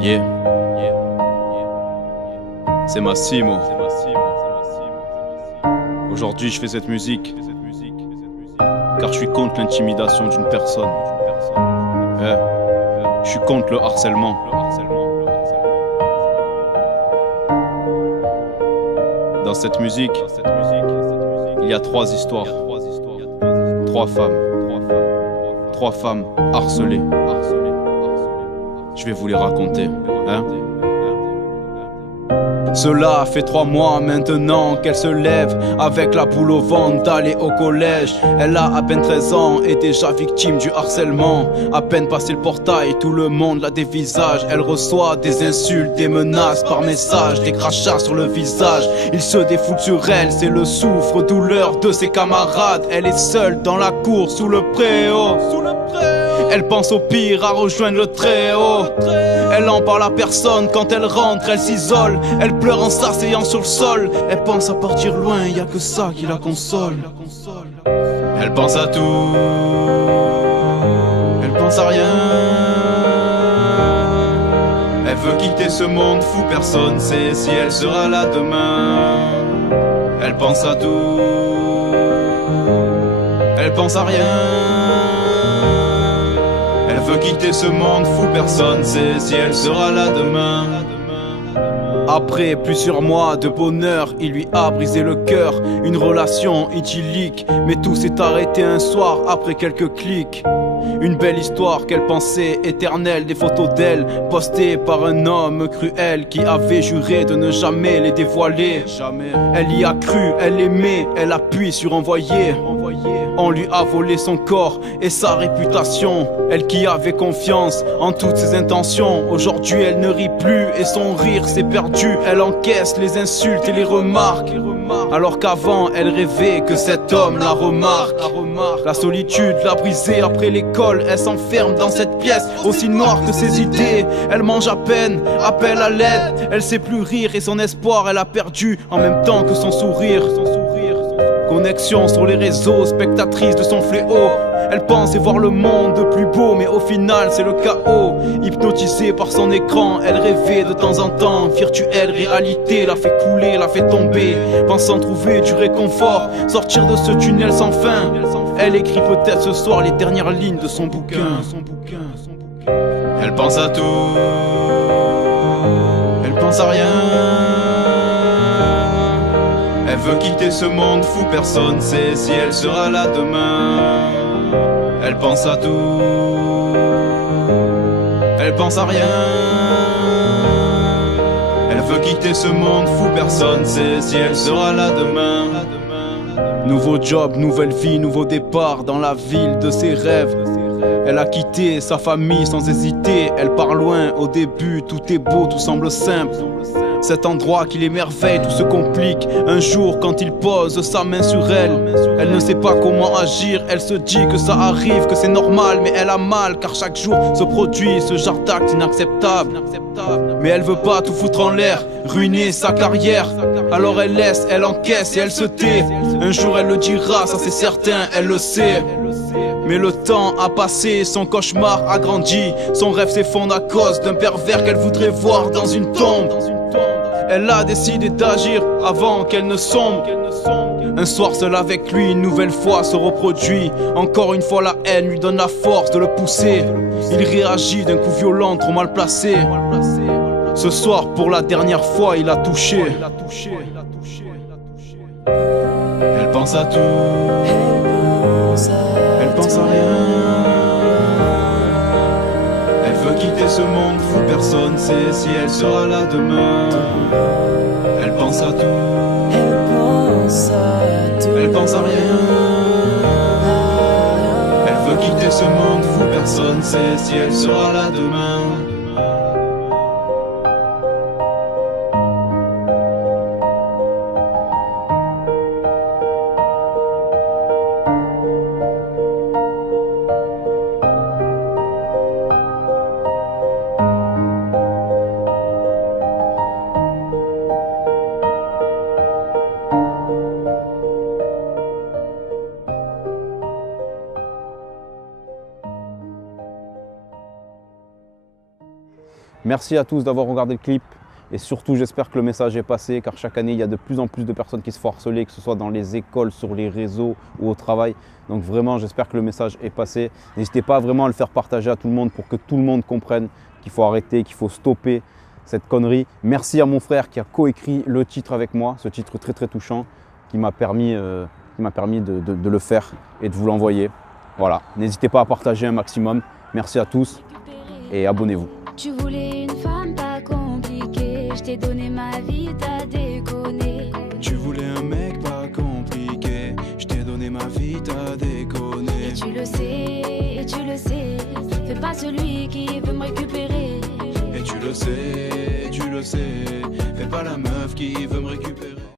Yeah, c'est Massimo. Aujourd'hui je fais cette musique car je suis contre l'intimidation d'une personne. Je suis contre le harcèlement. Dans cette musique, il y a trois histoires. Trois femmes harcelées. Je vais vous les raconter, hein. Cela fait 3 mois maintenant qu'elle se lève avec la boule au ventre d'aller au collège. Elle a à peine 13 ans et déjà victime du harcèlement. À peine passé le portail, tout le monde la dévisage. Elle reçoit des insultes, des menaces par message, des crachats sur le visage. Il se défoule sur elle, c'est le souffre-douleur de ses camarades. Elle est seule dans la cour sous le préau. Elle pense au pire, à rejoindre le Très-Haut. Elle en parle à personne, quand elle rentre, elle s'isole. Elle pleure en s'asseyant sur le sol. Elle pense à partir loin, y a que ça qui la console. Elle pense à tout, elle pense à rien. Elle veut quitter ce monde fou, personne sait si elle sera là demain. Elle pense à tout, elle pense à rien. Elle veut quitter ce monde fou, personne sait si elle sera là demain. Après plusieurs mois de bonheur, il lui a brisé le cœur. Une relation idyllique, mais tout s'est arrêté un soir après quelques clics. Une belle histoire qu'elle pensait éternelle, des photos d'elle postées par un homme cruel qui avait juré de ne jamais les dévoiler. Elle y a cru, elle l'aimait, elle appuie sur envoyer. On lui a volé son corps et sa réputation. Elle qui avait confiance en toutes ses intentions. Aujourd'hui elle ne rit plus et son rire s'est perdu. Elle encaisse les insultes et les remarques, alors qu'avant elle rêvait que cet homme la remarque. La solitude l'a brisée après l'école. Elle s'enferme dans cette pièce aussi noire que ses idées. Elle mange à peine, appelle à l'aide. Elle sait plus rire et son espoir elle a perdu en même temps que son sourire. Connexion sur les réseaux, spectatrice de son fléau. Elle pensait voir le monde de plus beau, mais au final c'est le chaos. Hypnotisée par son écran, elle rêvait de temps en temps. Virtuelle réalité l'a fait couler, l'a fait tomber, pensant trouver du réconfort, sortir de ce tunnel sans fin. Elle écrit peut-être ce soir les dernières lignes de son bouquin. Elle pense à tout, elle pense à rien. Elle veut quitter ce monde fou, personne sait si elle sera là demain. Elle pense à tout, elle pense à rien. Elle veut quitter ce monde fou, personne sait si elle sera là demain. Nouveau job, nouvelle vie, nouveau départ dans la ville de ses rêves. Elle a quitté sa famille sans hésiter. Elle part loin, au début tout est beau, tout semble simple. Cet endroit qui l'émerveille, tout se complique. Un jour quand il pose sa main sur elle, elle ne sait pas comment agir. Elle se dit que ça arrive, que c'est normal, mais elle a mal, car chaque jour se produit ce genre d'acte inacceptable. Mais elle veut pas tout foutre en l'air, ruiner sa carrière. Alors elle laisse, elle encaisse et elle se tait. Un jour elle le dira, ça c'est certain, elle le sait. Mais le temps a passé, son cauchemar a grandi. Son rêve s'effondre à cause d'un pervers qu'elle voudrait voir dans une tombe. Elle a décidé d'agir avant qu'elle ne sombre. Un soir seul avec lui, une nouvelle fois se reproduit. Encore une fois la haine lui donne la force de le pousser. Il réagit d'un coup violent, trop mal placé. Ce soir pour la dernière fois il a touché. Elle pense à tout, elle pense à rien. Elle veut quitter ce monde fou, personne sait si elle sera là demain. Elle pense à tout, elle pense à rien. Elle veut quitter ce monde fou, personne sait si elle sera là demain. Merci à tous d'avoir regardé le clip. Et surtout, j'espère que le message est passé, car chaque année, il y a de plus en plus de personnes qui se font harceler, que ce soit dans les écoles, sur les réseaux ou au travail. Donc vraiment, j'espère que le message est passé. N'hésitez pas vraiment à le faire partager à tout le monde pour que tout le monde comprenne qu'il faut arrêter, qu'il faut stopper cette connerie. Merci à mon frère qui a coécrit le titre avec moi, ce titre très très touchant, qui m'a permis, de le faire et de vous l'envoyer. Voilà, n'hésitez pas à partager un maximum. Merci à tous et abonnez-vous. Tu voulais une femme pas compliquée, je t'ai donné ma vie, t'as déconné. Tu voulais un mec pas compliqué, je t'ai donné ma vie, t'as déconné. Et tu le sais, fais pas celui qui veut me récupérer. Et tu le sais, fais pas la meuf qui veut me récupérer.